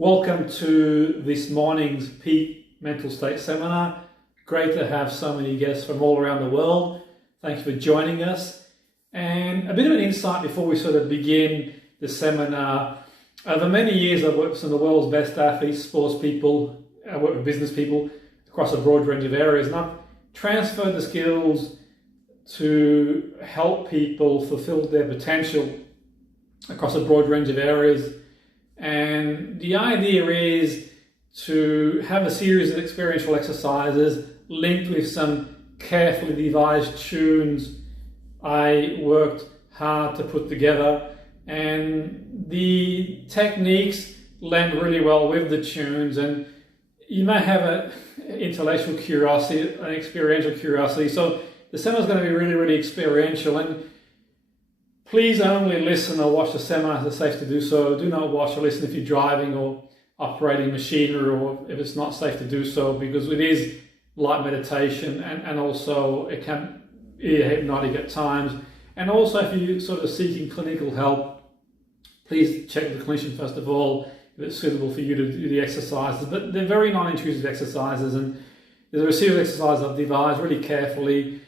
Welcome to this morning's Peak Mental State Seminar. Great to have so many guests from all around the world. Thank you for joining us. And a bit of an insight before we sort of begin the seminar. Over many years I've worked with some of the world's best athletes, sports people, I work with business people across a broad range of areas, and I've transferred the skills to help people fulfill their potential across a broad range of areas. And the idea is to have a series of experiential exercises linked with some carefully devised tunes I worked hard to put together. And the techniques blend really well with the tunes, and you may have an intellectual curiosity, an experiential curiosity. So the seminar is going to be really experiential, and please only listen or watch the seminar if it's safe to do so. Do not watch or listen if you're driving or operating machinery, or if it's not safe to do so, because it is light meditation, and also it can be hypnotic at times. And also, if you're sort of seeking clinical help, please check with the clinician first of all if it's suitable for you to do the exercises. But they're very non-intrusive exercises, and there's a series of exercises I've devised really carefully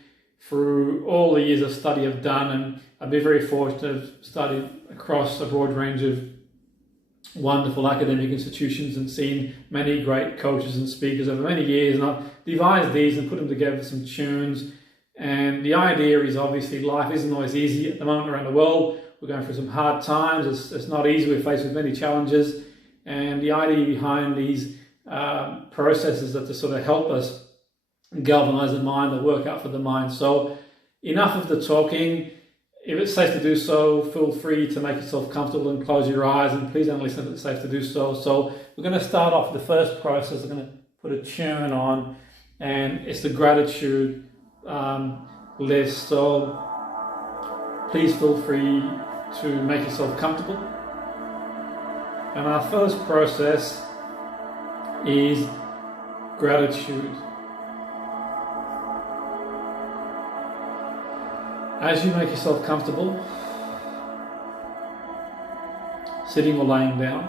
through all the years of study I've done, and I've been very fortunate to have studied across a broad range of wonderful academic institutions and seen many great coaches and speakers over many years, and I've devised these and put them together with some tunes. And the idea is, obviously, life isn't always easy at the moment around the world. We're going through some hard times. It's not easy. We're faced with many challenges, and the idea behind these processes are to sort of help us galvanize the mind and work out for the mind. So enough of the talking. If it's safe to do so, feel free to make yourself comfortable and close your eyes, and please don't listen if it's safe to do so. So we're going to start off the first process. We're going to put a tune on, and it's the gratitude list. So please feel free to make yourself comfortable. And our first process is gratitude. As you make yourself comfortable, sitting or laying down,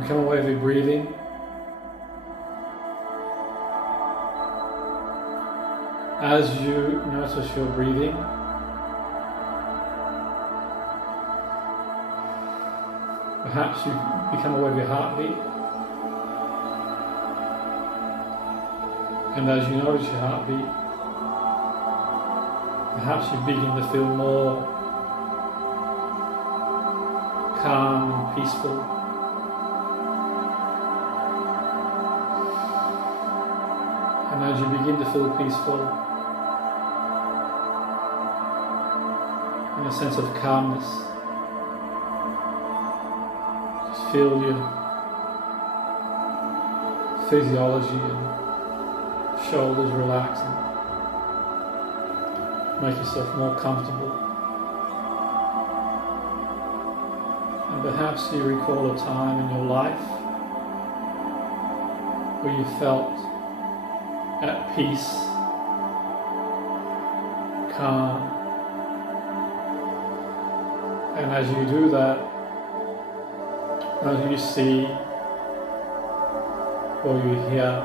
become aware of your breathing. As you notice your breathing, perhaps you become aware of your heartbeat. And as you notice your heartbeat, perhaps you begin to feel more calm and peaceful. And as you begin to feel peaceful, in a sense of calmness, just feel your physiology and shoulders relax, and make yourself more comfortable. And perhaps you recall a time in your life where you felt at peace, calm. And as you do that, as you see or you hear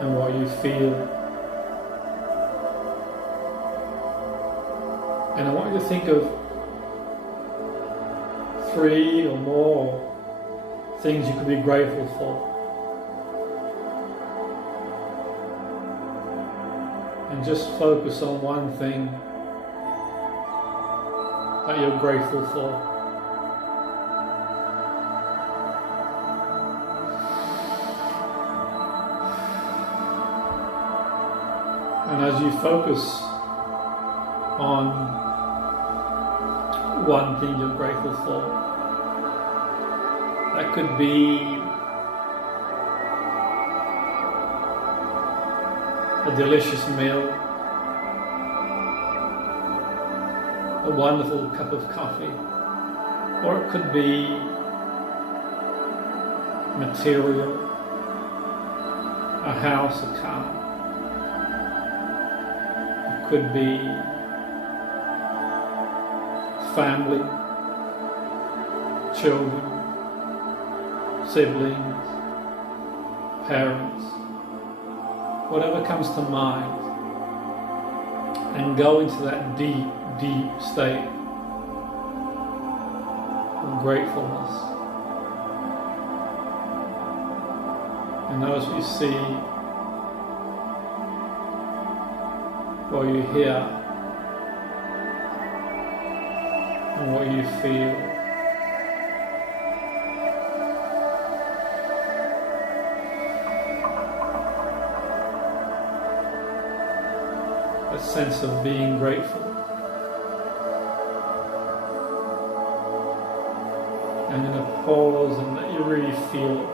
and what you feel, and I want you to think of 3 or more things you could be grateful for, and just focus on one thing that you're grateful for. And as you focus on one thing you're grateful for, that could be a delicious meal, a wonderful cup of coffee, or it could be material, a house, a car. It could be family, children, siblings, parents, whatever comes to mind, and go into that deep, deep state of gratefulness. And notice what you see, what you hear, and what you feel. A sense of being grateful. And then a pause and let you really feel it.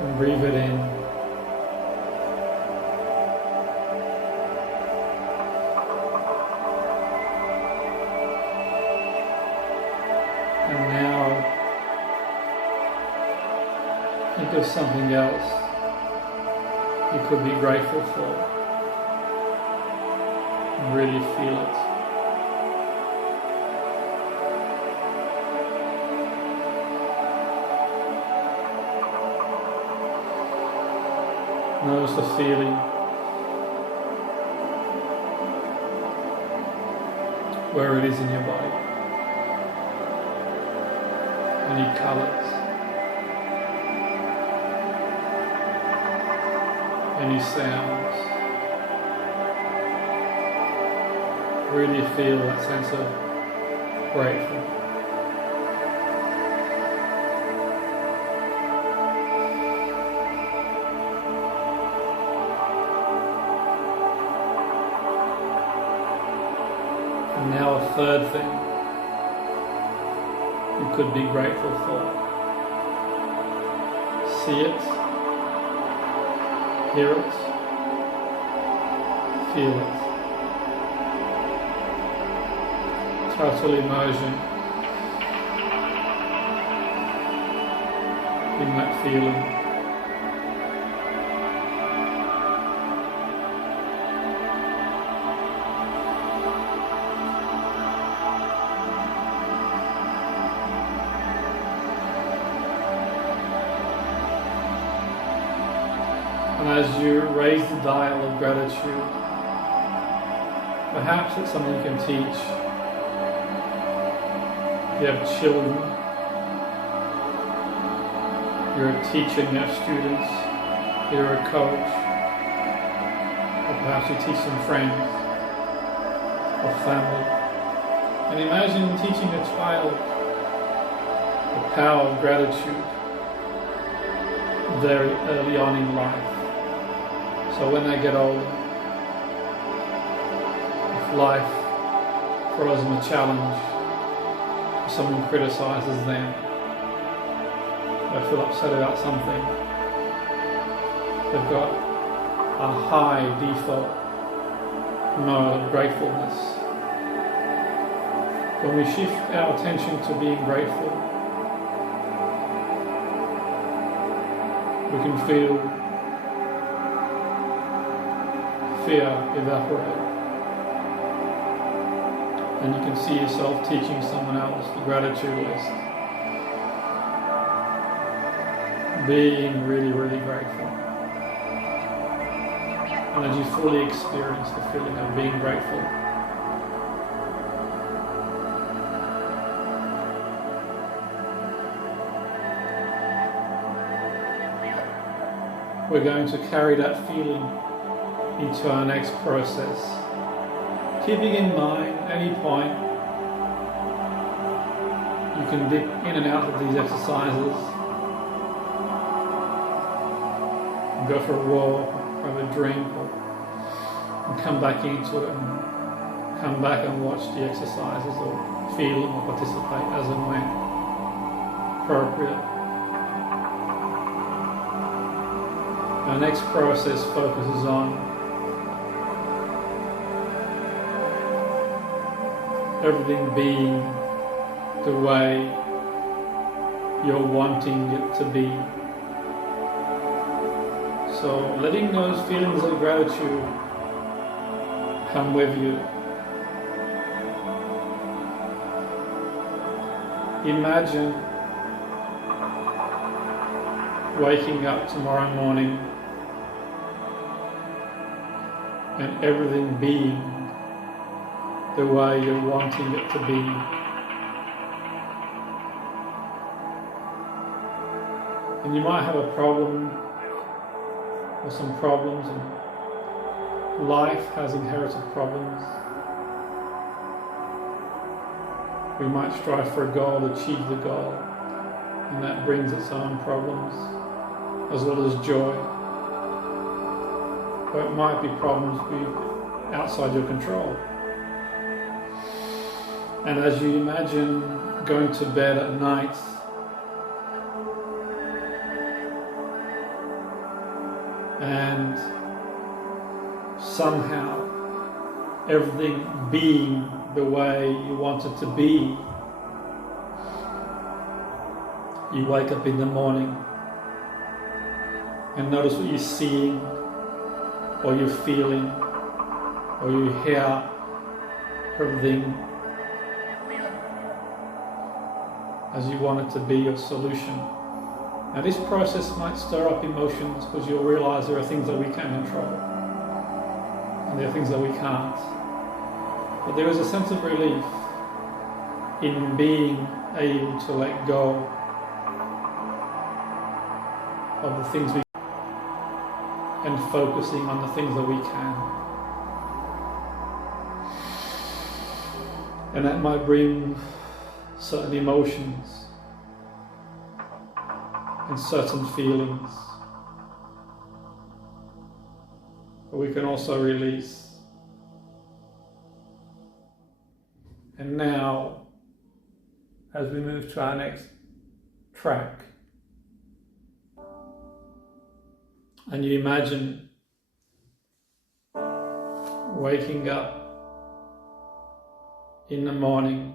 And breathe it in. And now think of something else you could be grateful for. And really feel it. Notice the feeling. Where it is in your body. Any colours. Any sounds. Really feel that sense of grateful. And now a third thing you could be grateful for. See it, hear it, feel it. Total immersion in that feeling. And as you raise the dial of gratitude, perhaps it's something you can teach. If you have children, you're a teacher and you have students, you're a coach, or perhaps you teach some friends or family. And imagine teaching a child the power of gratitude very early on in life. So when they get older, if life throws them a challenge, if someone criticises them, they feel upset about something, they've got a high default mode of gratefulness. When we shift our attention to being grateful, we can feel fear evaporate. And you can see yourself teaching someone else the gratitude list. Being really, really grateful. And as you fully experience the feeling of being grateful, we're going to carry that feeling into our next process. Keeping in mind, at any point, you can dip in and out of these exercises, go for a walk, have a drink, and come back into it, and come back and watch the exercises, or feel or participate as and when appropriate. Our next process focuses on everything being the way you're wanting it to be. So letting those feelings of gratitude come with you. Imagine waking up tomorrow morning and everything being the way you're wanting it to be. And you might have a problem or some problems, and life has inherited problems. We might strive for a goal, achieve the goal, and that brings its own problems, as well as joy. Or it might be problems outside your control. And as you imagine going to bed at night, and somehow everything being the way you want it to be, you wake up in the morning and notice what you're seeing, or you're feeling, or you hear everything as you want it to be, your solution. Now this process might stir up emotions because you'll realize there are things that we can control and there are things that we can't. But there is a sense of relief in being able to let go of the things we and focusing on the things that we can. And that might bring certain emotions and certain feelings, but we can also release. And now, as we move to our next track, and you imagine waking up in the morning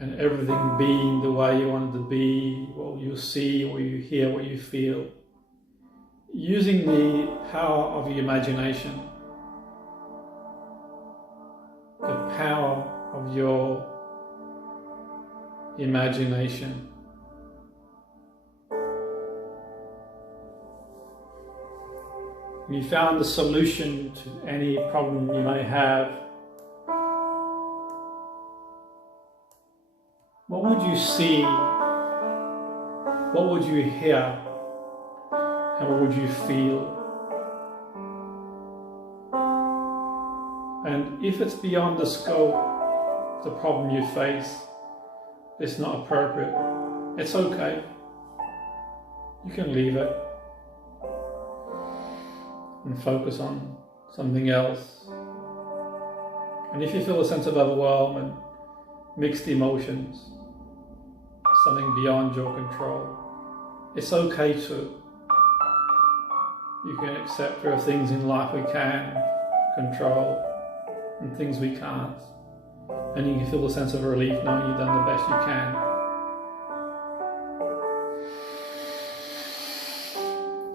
and everything being the way you want it to be, what you see, what you hear, what you feel, using the power of your imagination, the power of your imagination. You found the solution to any problem you may have. What would you see? What would you hear? And what would you feel? And if it's beyond the scope of the problem you face, it's not appropriate, it's okay. You can leave it and focus on something else. And if you feel a sense of overwhelm and mixed emotions, something beyond your control, it's okay too. You can accept there are things in life we can control and things we can't. And you can feel a sense of relief knowing you've done the best you can.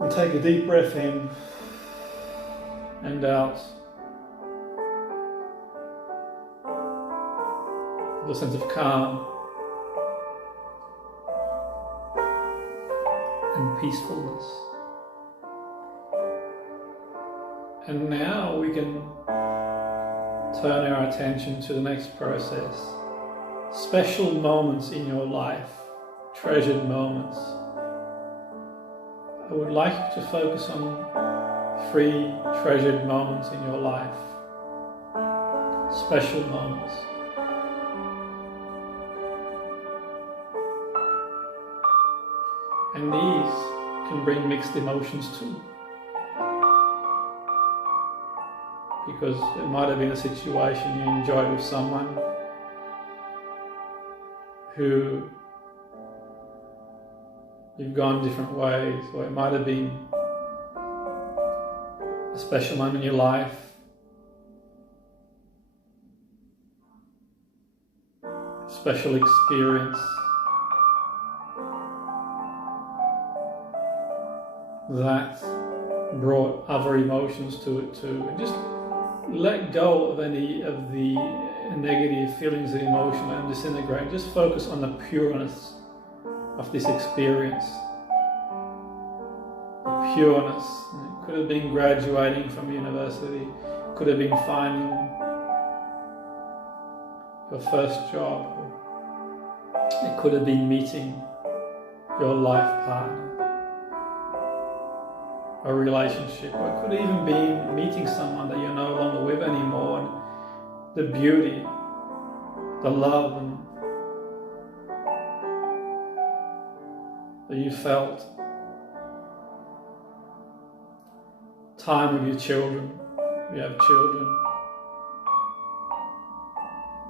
And take a deep breath in and out. With a sense of calm and peacefulness. And now we can turn our attention to the next process. Special moments in your life, treasured moments. I would like you to focus on 3 treasured moments in your life. Special moments. And these can bring mixed emotions too. Because it might have been a situation you enjoyed with someone who you've gone different ways, or it might have been a special moment in your life, special experience that brought other emotions to it too, and just let go of any of the negative feelings and emotion and disintegrate. Just focus on the pureness of this experience. The pureness. It could have been graduating from university, could have been finding your first job, it could have been meeting your life partner, a relationship, or it could have even been meeting someone that you're no longer with anymore, and the beauty, the love that you felt. Time with your children, if you have children,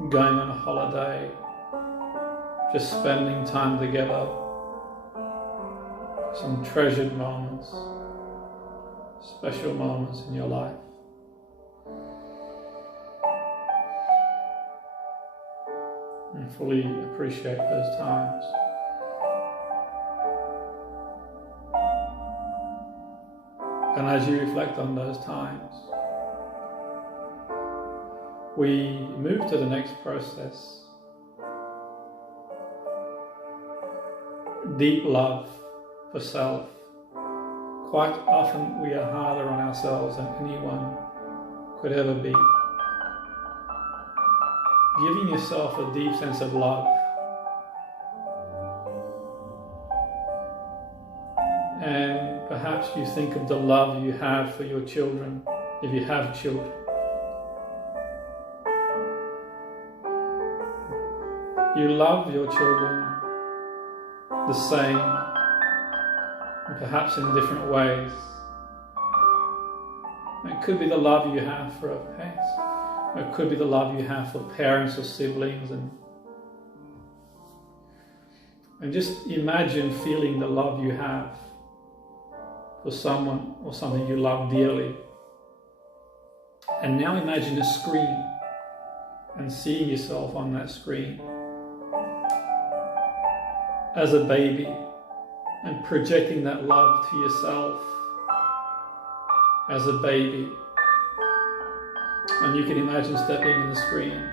going on a holiday, just spending time together, some treasured moments, special moments in your life. And fully appreciate those times. And as you reflect on those times, we move to the next process. Deep love for self. Quite often we are harder on ourselves than anyone could ever be. Giving yourself a deep sense of love. And perhaps you think of the love you have for your children, if you have children. You love your children the same, and perhaps in different ways. It could be the love you have for a pet, or it could be the love you have for parents or siblings, and just imagine feeling the love you have for someone or something you love dearly. And now imagine a screen and seeing yourself on that screen as a baby and projecting that love to yourself as a baby. And you can imagine stepping in the screen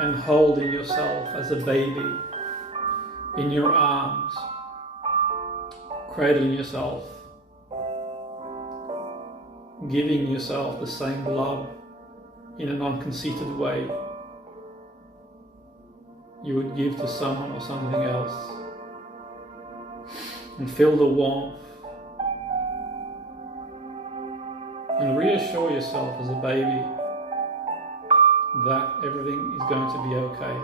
and holding yourself as a baby in your arms, cradling yourself, giving yourself the same love in a non-conceited way you would give to someone or something else. And feel the warmth. And reassure yourself as a baby that everything is going to be okay.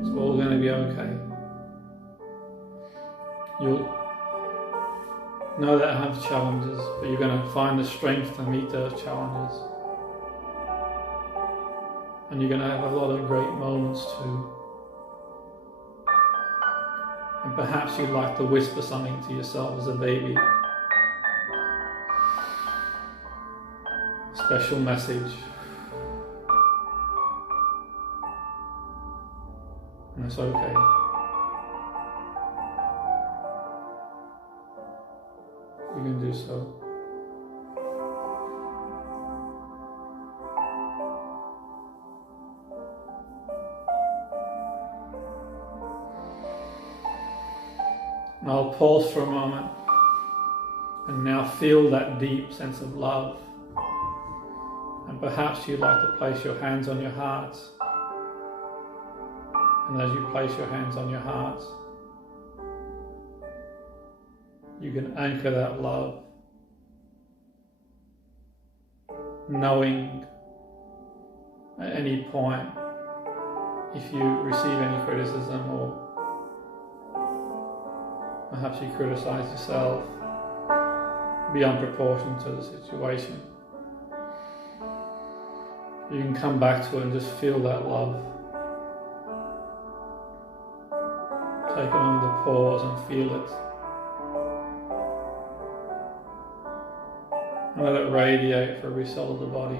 It's all going to be okay. You'll no doubt have challenges, but you're going to find the strength to meet those challenges. And you're going to have a lot of great moments too. And perhaps you'd like to whisper something to yourself as a baby. A special message. And it's okay. You can do so. And I'll pause for a moment and now feel that deep sense of love. And perhaps you'd like to place your hands on your heart. And as you place your hands on your heart, you can anchor that love, knowing at any point if you receive any criticism or perhaps you criticize yourself beyond proportion to the situation, you can come back to it and just feel that love. Take a moment to pause and feel it. And let it radiate for every cell of the body.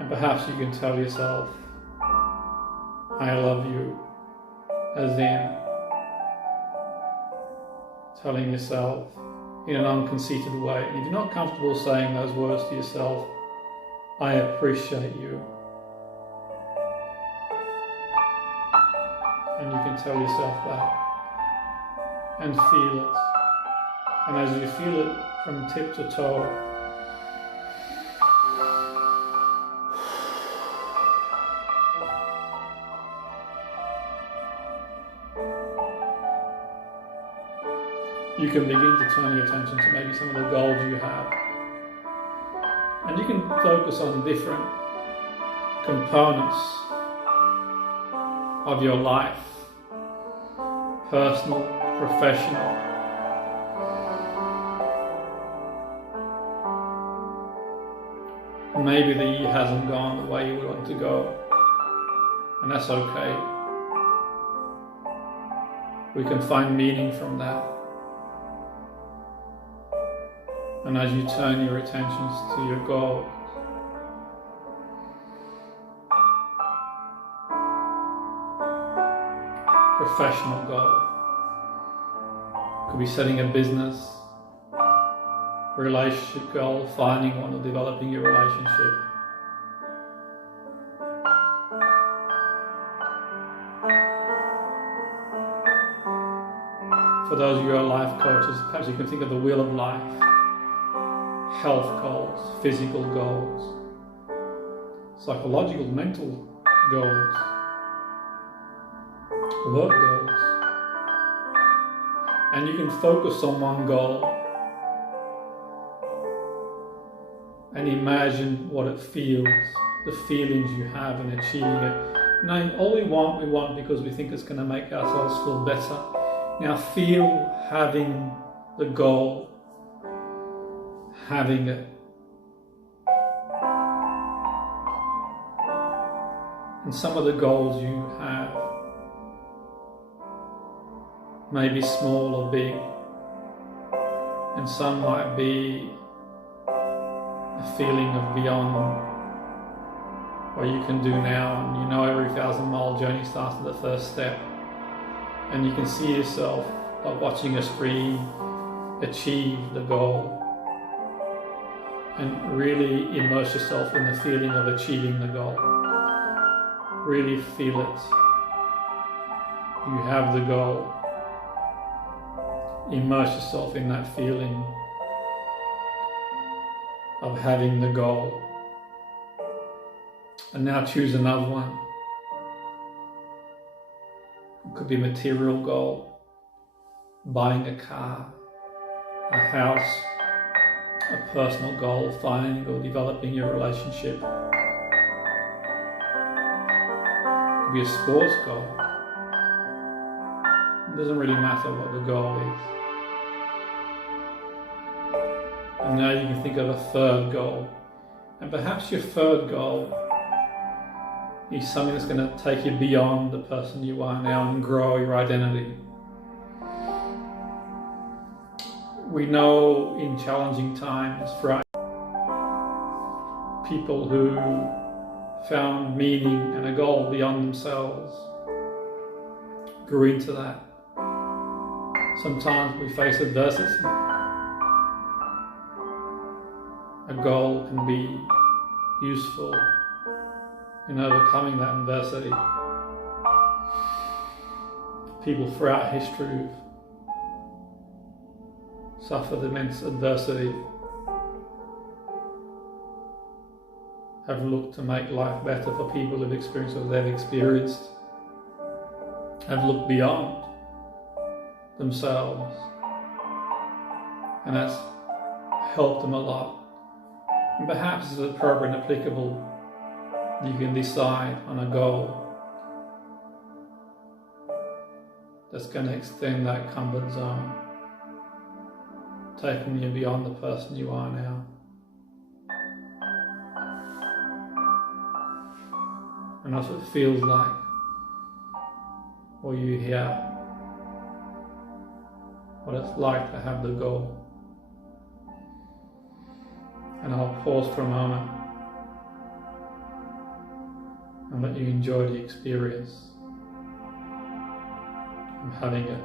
And perhaps you can tell yourself, I love you, as in telling yourself in an unconceited way. And if you're not comfortable saying those words to yourself, I appreciate you. And you can tell yourself that and feel it. And as you feel it from tip to toe, you can begin to turn your attention to maybe some of the goals you have. And you can focus on different components of your life, personal, professional. Maybe the year hasn't gone the way you would want to go, and that's okay. We can find meaning from that. And as you turn your attentions to your goals, professional goal, could be setting a business, relationship goal, finding one or developing your relationship. For those of you who are life coaches, perhaps you can think of the wheel of life. Health goals, physical goals, psychological, mental goals, work goals. And you can focus on one goal and imagine what it feels, the feelings you have in achieving it. Now, all we want because we think it's going to make ourselves feel better. Now feel having the goal, having it. And some of the goals you have may be small or big, and some might be a feeling of beyond what you can do now. And you know every 1,000-mile journey starts at the first step, and you can see yourself like watching a screen achieve the goal. And really immerse yourself in the feeling of achieving the goal. Really feel it. You have the goal. Immerse yourself in that feeling of having the goal. And now choose another one. It could be a material goal, buying a car, a house, a personal goal, finding or developing your relationship. It could be a sports goal. It doesn't really matter what the goal is. And now you can think of a third goal. And perhaps your third goal is something that's going to take you beyond the person you are now and grow your identity. We know in challenging times for people who found meaning and a goal beyond themselves grew into that. Sometimes we face adversity. A goal can be useful in overcoming that adversity. People throughout history suffered immense adversity, have looked to make life better for people who've experienced what they've experienced, have looked beyond themselves, and that's helped them a lot. And perhaps it's appropriate and applicable, you can decide on a goal that's going to extend that comfort zone, taking you beyond the person you are now. And that's what it feels like, or you hear what it's like to have the goal. And I'll pause for a moment and let you enjoy the experience of having it.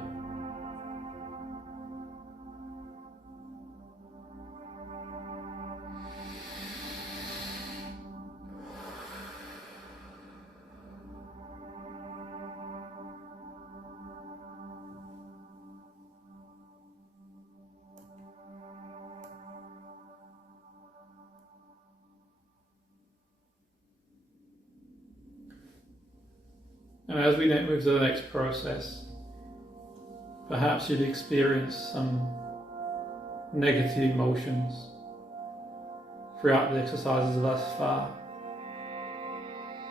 And as we move to the next process, perhaps you've experienced some negative emotions throughout the exercises thus far.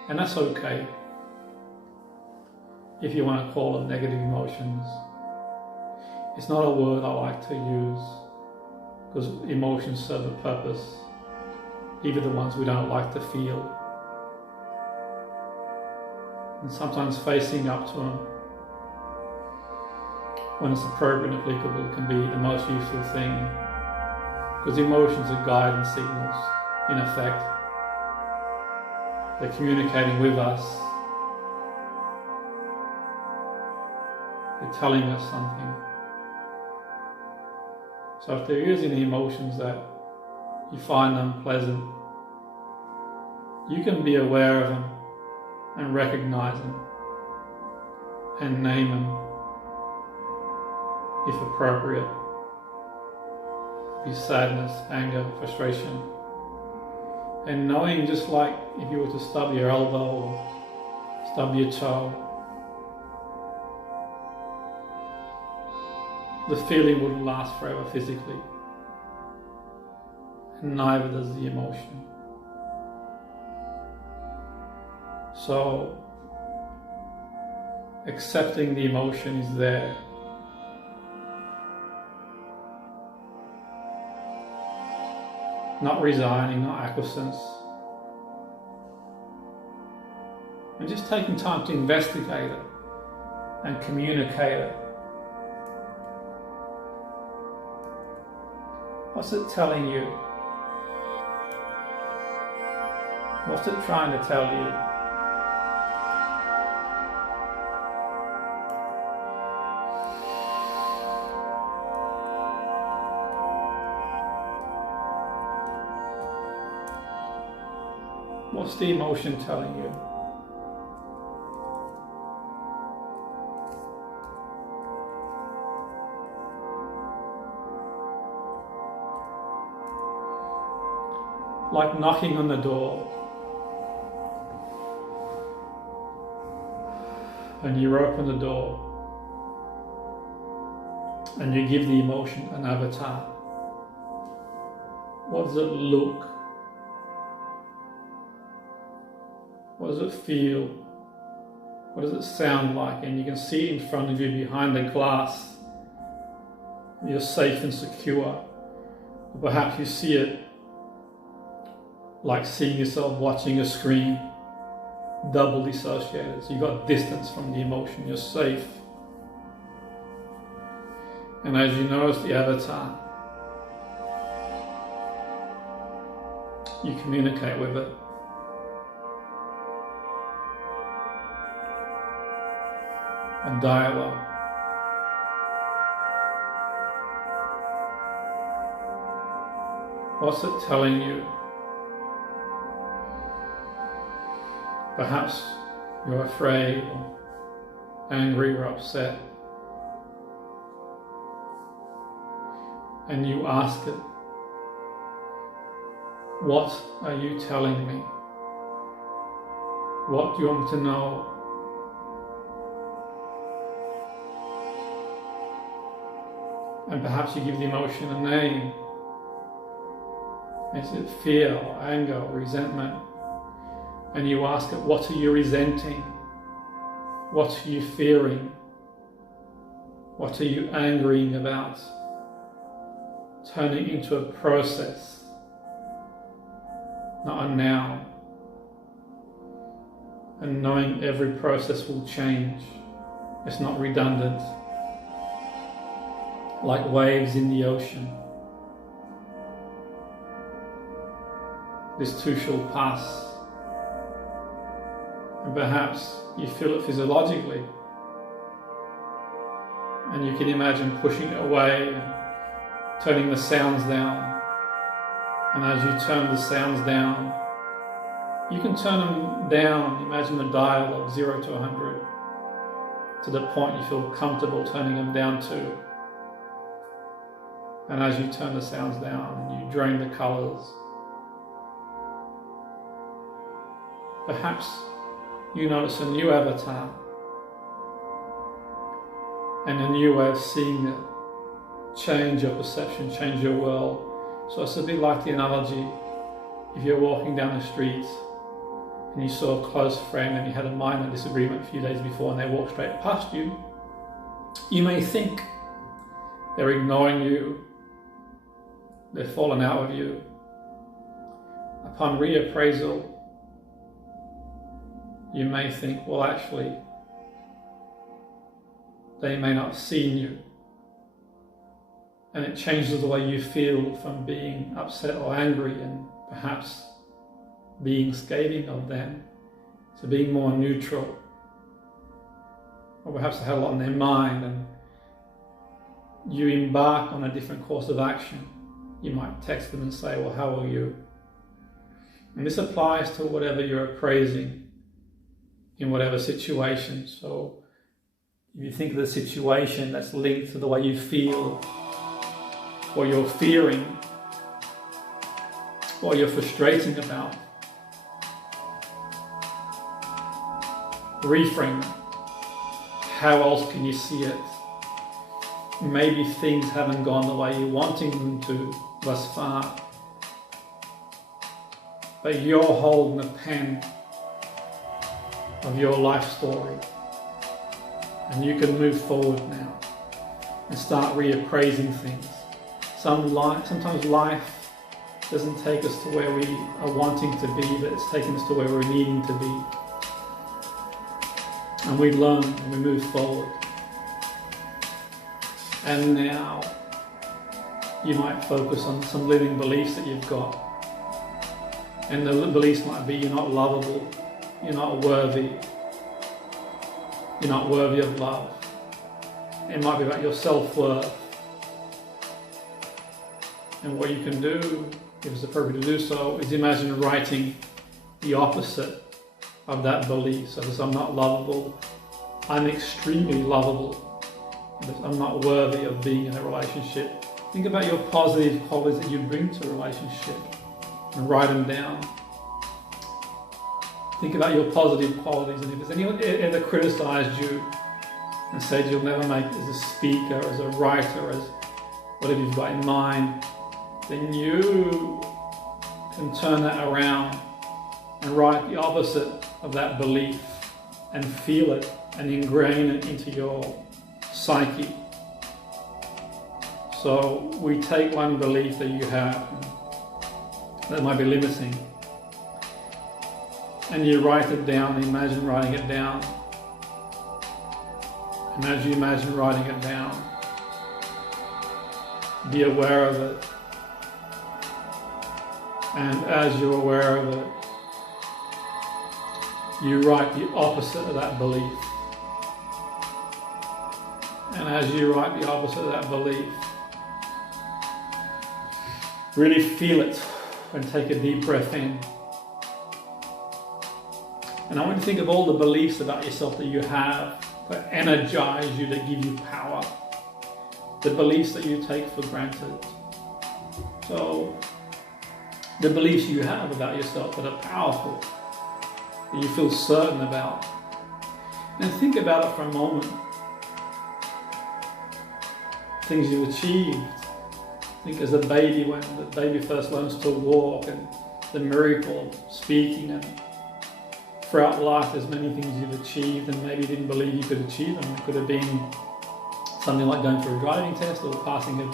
And that's okay. If you want to call them negative emotions, it's not a word I like to use because emotions serve a purpose, even the ones we don't like to feel. And sometimes facing up to them when it's appropriate and applicable can be the most useful thing, because emotions are guidance signals in effect. They're communicating with us, they're telling us something. So if there is any emotions that you find unpleasant, you can be aware of them and recognize them and name them if appropriate. Be sadness, anger, frustration. And knowing, just like if you were to stub your elbow or stub your toe, the feeling wouldn't last forever physically, and neither does the emotion. So, accepting the emotion is there. Not resigning, not acquiescence. And just taking time to investigate it and communicate it. What's it telling you? What's it trying to tell you? What's the emotion telling you? Like knocking on the door, and you open the door and you give the emotion an avatar. What does it look? What does it feel? What does it sound like? And you can see it in front of you behind the glass. You're safe and secure. Or perhaps you see it like seeing yourself watching a screen, double dissociated. So you've got distance from the emotion, you're safe. And as you notice the avatar, you communicate with it. A dialogue. What's it telling you? Perhaps you're afraid or angry or upset. And you ask it, what are you telling me? What do you want me to know? And perhaps you give the emotion a name. Is it fear or anger or resentment? And you ask it, what are you resenting? What are you fearing? What are you angering about? Turning into a process, not a noun. And knowing every process will change. It's not redundant. Like waves in the ocean. This too shall pass. And perhaps you feel it physiologically. And you can imagine pushing it away and turning the sounds down. And as you turn the sounds down, you can turn them down, imagine a dial of 0 to 100, to the point you feel comfortable turning them down to. And as you turn the sounds down, you drain the colours. Perhaps you notice a new avatar and a new way of seeing it, change your perception, change your world. So it's a bit like the analogy, if you're walking down the street and you saw a close friend and you had a minor disagreement a few days before and they walked straight past you, you may think they're ignoring you, they've fallen out with you. Upon reappraisal, you may think, well, actually, they may not have seen you. And it changes the way you feel from being upset or angry and perhaps being scathing of them to being more neutral. Or perhaps they had a lot on their mind and you embark on a different course of action. You might text them and say, well, how are you? And this applies to whatever you're appraising in whatever situation. So if you think of the situation that's linked to the way you feel, or you're fearing, or you're frustrating about, reframe it. How else can you see it? Maybe things haven't gone the way you're wanting them to thus far, but you're holding the pen of your life story, and you can move forward now and start reappraising things. Sometimes life doesn't take us to where we are wanting to be, but it's taking us to where we're needing to be. And we learn and we move forward. And now you might focus on some living beliefs that you've got. And the beliefs might be you're not lovable, you're not worthy of love. It might be about your self-worth. And what you can do, if it's appropriate to do so, is imagine writing the opposite of that belief. So this, I'm not lovable, I'm extremely lovable. This, I'm not worthy of being in a relationship. Think about your positive qualities that you bring to a relationship and write them down. Think about your positive qualities, and if there's anyone ever criticized you and said you'll never make it as a speaker, as a writer, as whatever you've got in mind, then you can turn that around and write the opposite of that belief and feel it and ingrain it into your psyche. So we take one belief that you have that might be limiting, and you write it down, imagine writing it down. And as you imagine writing it down, be aware of it. And as you're aware of it, you write the opposite of that belief. And as you write the opposite of that belief, really feel it and take a deep breath in. And I want you to think of all the beliefs about yourself that you have that energize you, that give you power. The beliefs that you take for granted. So, the beliefs you have about yourself that are powerful, that you feel certain about. And think about it for a moment. Things you've achieved. Think as a baby, when the baby first learns to walk, and the miracle of speaking, and throughout life there's many things you've achieved and maybe you didn't believe you could achieve them. It could have been something like going for a driving test or passing a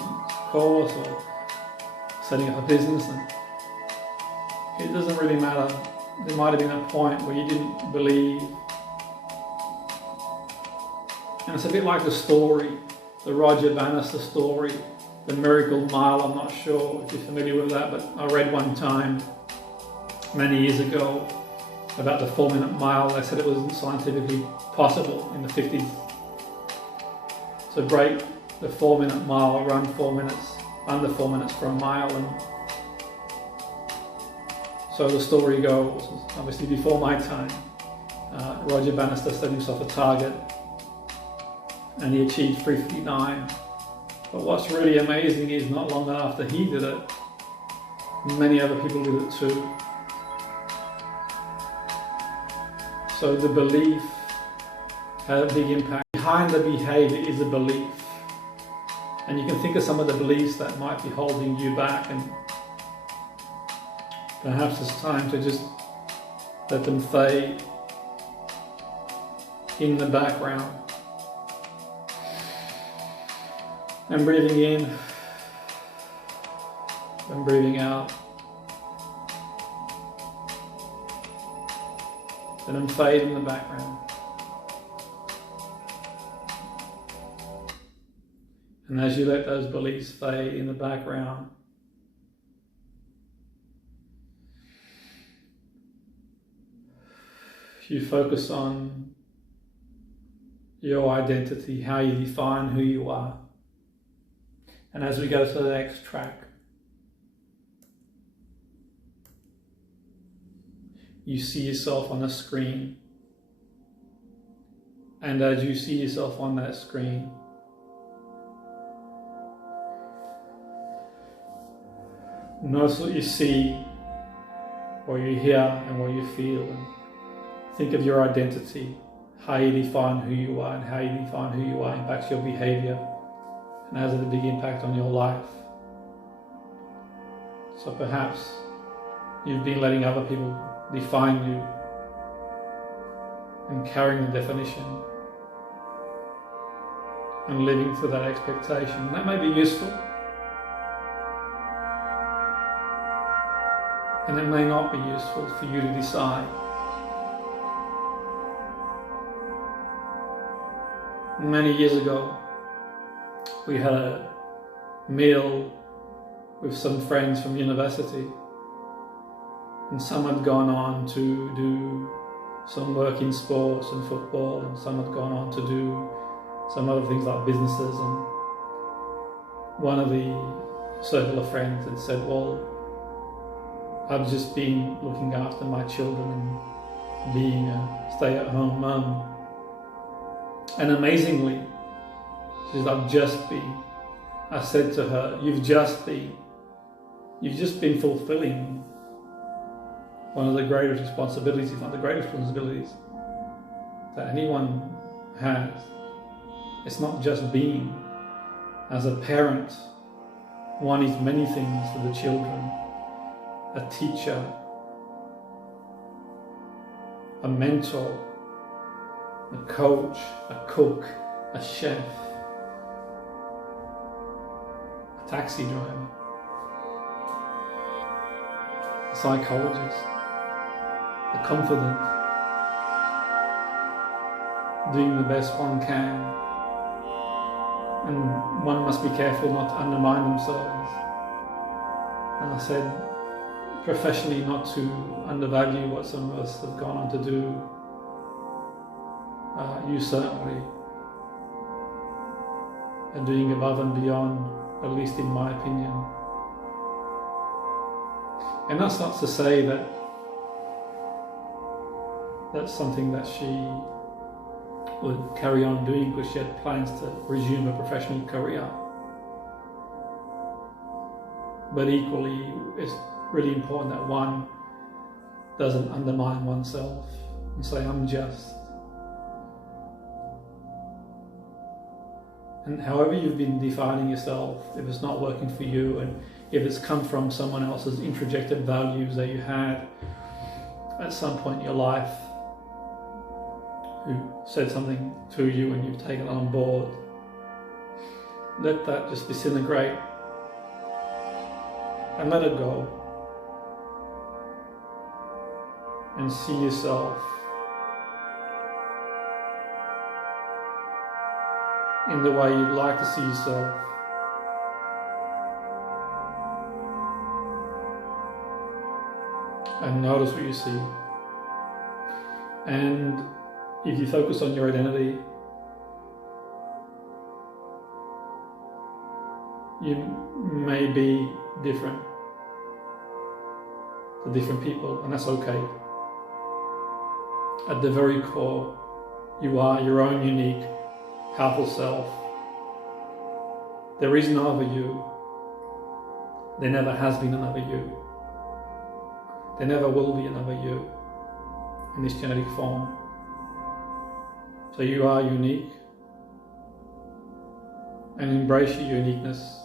course or setting up a business, and it doesn't really matter. There might have been a point where you didn't believe. And it's a bit like the story, the Roger Bannister story, the Miracle Mile. I'm not sure if you're familiar with that, but I read one time, many years ago, about the 4-minute mile. They said it wasn't scientifically possible in the 50s to break the 4-minute mile, run 4 minutes, under 4 minutes for a mile. And so the story goes, obviously before my time, Roger Bannister set himself a target and he achieved 3:59. But what's really amazing is not long after he did it, many other people did it too. So the belief had a big impact. Behind the behavior is a belief. And you can think of some of the beliefs that might be holding you back, and perhaps it's time to just let them fade in the background. And breathing in and breathing out. Let them fade in the background. And as you let those beliefs fade in the background, you focus on your identity, how you define who you are. And as we go to the next track, you see yourself on a screen. And as you see yourself on that screen, notice what you see, what you hear, and what you feel. And think of your identity, how you define who you are, and how you define who you are impacts your behavior and has a big impact on your life. So perhaps you've been letting other people define you and carrying the definition and living to that expectation. That may be useful, and it may not be useful for you to decide. Many years ago, we had a meal with some friends from university, and some had gone on to do some work in sports and football, and some had gone on to do some other things like businesses. And one of the circle of friends had said, well, I've just been looking after my children and being a stay-at-home mum. And amazingly, she said, I said to her, you've just been fulfilling one of the greatest responsibilities, one of the greatest responsibilities that anyone has. It's not just being. As a parent, one is many things to the children. A teacher, a mentor, a coach, a cook, a chef, a taxi driver, a psychologist, a confidant, doing the best one can. And one must be careful not to undermine themselves. And I said, professionally, not to undervalue what some of us have gone on to do. You certainly are doing above and beyond, at least in my opinion. And that's not to say that that's something that she would carry on doing because she had plans to resume a professional career. But equally, it's really important that one doesn't undermine oneself and say, I'm just. And however you've been defining yourself, if it's not working for you, and if it's come from someone else's introjected values that you had at some point in your life, who said something to you and you've taken it on board, let that just disintegrate and let it go. And see yourself in the way you'd like to see yourself. And notice what you see. And if you focus on your identity, you may be different to different people, and that's okay. At the very core, you are your own unique, powerful self. There is no other you. There never has been another you. There never will be another you in this genetic form. So you are unique, and embrace your uniqueness.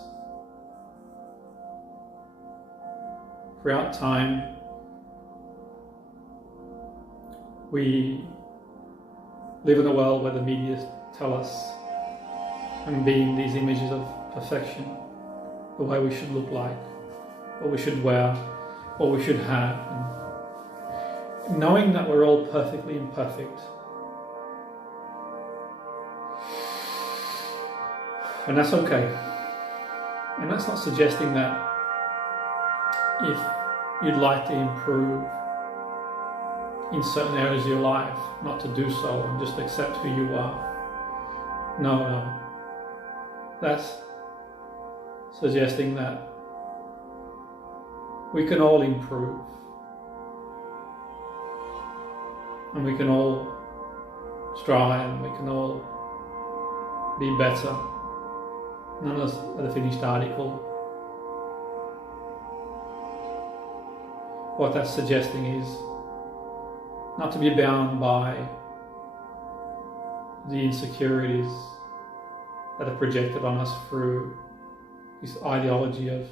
Throughout time, we live in a world where the media tell us and being these images of perfection, the way we should look like, what we should wear, what we should have. And knowing that we're all perfectly imperfect, and that's okay. And that's not suggesting that if you'd like to improve in certain areas of your life, not to do so and just accept who you are. No. That's suggesting that we can all improve, and we can all strive, and we can all be better. None of us are the finished article. What that's suggesting is not to be bound by the insecurities that are projected on us through this ideology of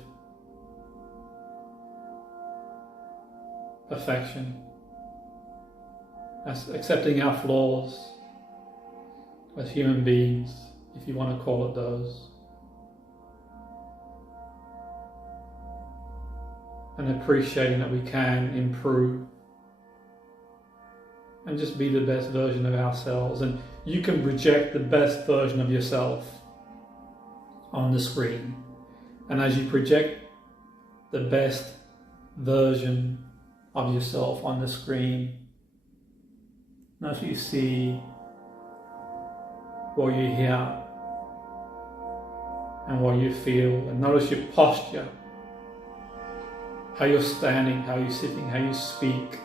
perfection, as accepting our flaws as human beings, if you want to call it those, and appreciating that we can improve and just be the best version of ourselves. And you can project the best version of yourself on the screen. And as you project the best version of yourself on the screen, notice what you see, what you hear, and what you feel. And notice your posture, how you're standing, how you're sitting, how you speak.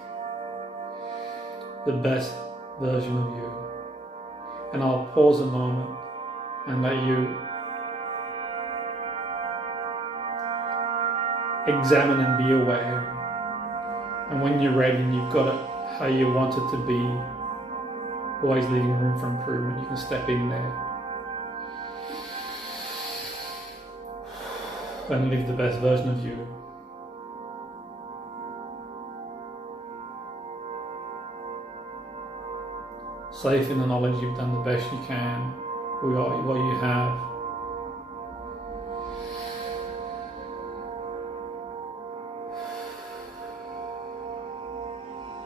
The best version of you. And I'll pause a moment and let you examine and be aware. And when you're ready and you've got it how you want it to be, always leaving room for improvement, you can step in there and live the best version of you. Safe in the knowledge you've done the best you can with what you have.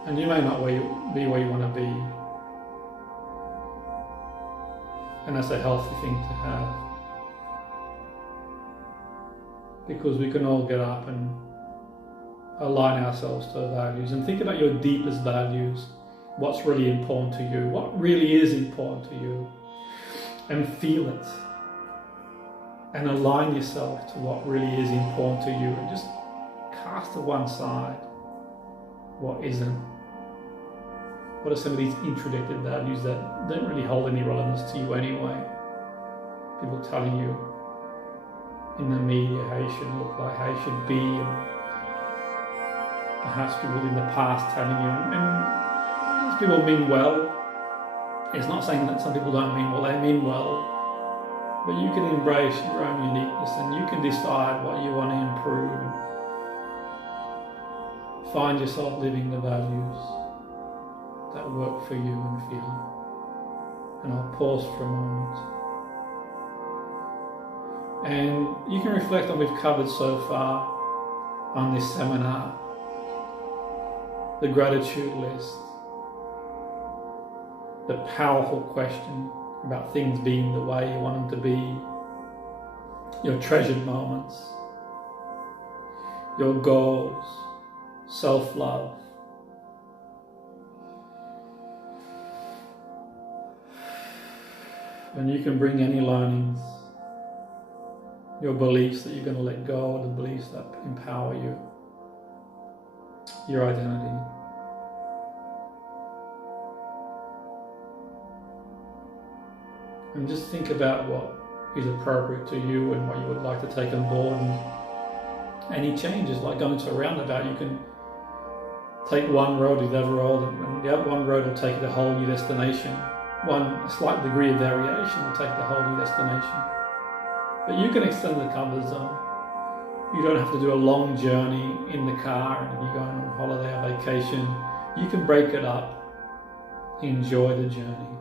And you may not be where you want to be. And that's a healthy thing to have. Because we can all get up and align ourselves to our values and think about your deepest values. What's really important to you, what really is important to you, and feel it, and align yourself to what really is important to you, and just cast to one side what isn't. What are some of these intradicted values that don't really hold any relevance to you anyway? People telling you in the media how you should look like, how you should be, and perhaps people in the past telling you, and people mean well. It's not saying that some people don't mean well, they mean well. But you can embrace your own uniqueness and you can decide what you want to improve and find yourself living the values that work for you and feel. And I'll pause for a moment. And you can reflect on what we've covered so far on this seminar. The gratitude list. The powerful question about things being the way you want them to be, your treasured moments, your goals, self-love, And you can bring any learnings, your beliefs that you're going to let go, the beliefs that empower you, your identity. And just think about what is appropriate to you and what you would like to take on board. And any changes, like going to a roundabout, you can take one road to the other road, and the other one road will take you to a whole new destination. One slight degree of variation will take you to a whole new destination. But you can extend the comfort zone. You don't have to do a long journey in the car, and if you're going on holiday or vacation, you can break it up, enjoy the journey,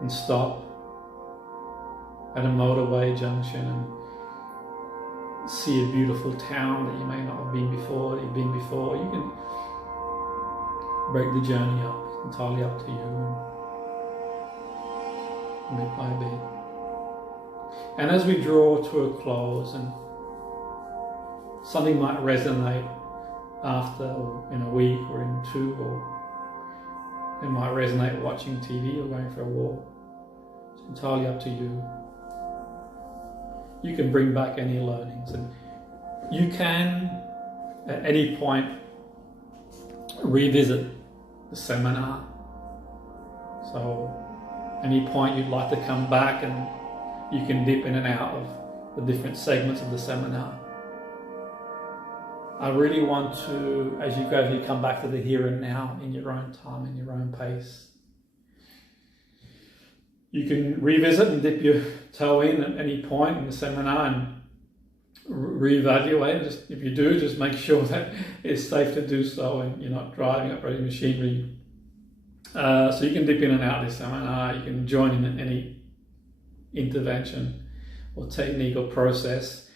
and stop at a motorway junction and see a beautiful town that you may not have been before, that you've been before. You can break the journey up. It's entirely up to you, and bit by bit. And as we draw to a close, and something might resonate after, or in a week, or in 2, or it might resonate watching TV or going for a walk. It's entirely up to you. You can bring back any learnings, and you can, at any point, revisit the seminar. So, any point you'd like to come back, and you can dip in and out of the different segments of the seminar. I really want to, as you gradually come back to the here and now, in your own time, in your own pace, you can revisit and dip your toe in at any point in the seminar and reevaluate. Just if you do, just make sure that it's safe to do so and you're not driving, operating machinery. So you can dip in and out of this seminar. You can join in any intervention or technique or process.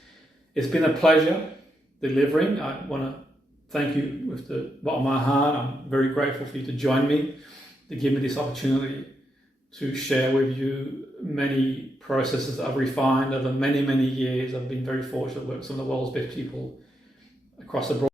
It's been a pleasure delivering. I want to thank you with the bottom of my heart. I'm very grateful for you to join me, to give me this opportunity to share with you many processes that I've refined over many, many years. I've been very fortunate to work with some of the world's best people across the board.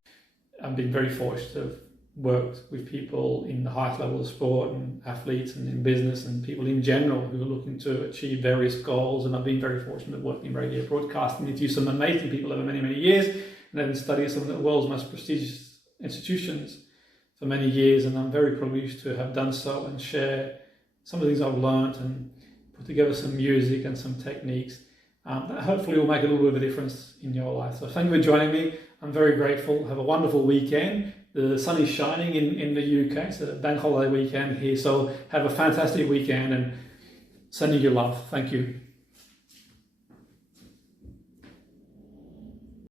I've been very fortunate to have worked with people in the highest level of sport and athletes and in business and people in general who are looking to achieve various goals. And I've been very fortunate to work in radio broadcasting with some amazing people over many, many years, and I've studied some of the world's most prestigious institutions for many years. And I'm very privileged to have done so and share some of the things I've learned and put together some music and some techniques that hopefully will make a little bit of a difference in your life. So thank you for joining me. I'm very grateful. Have a wonderful weekend. The sun is shining in the UK. It's a bank holiday weekend here. So have a fantastic weekend and sending you love. Thank you.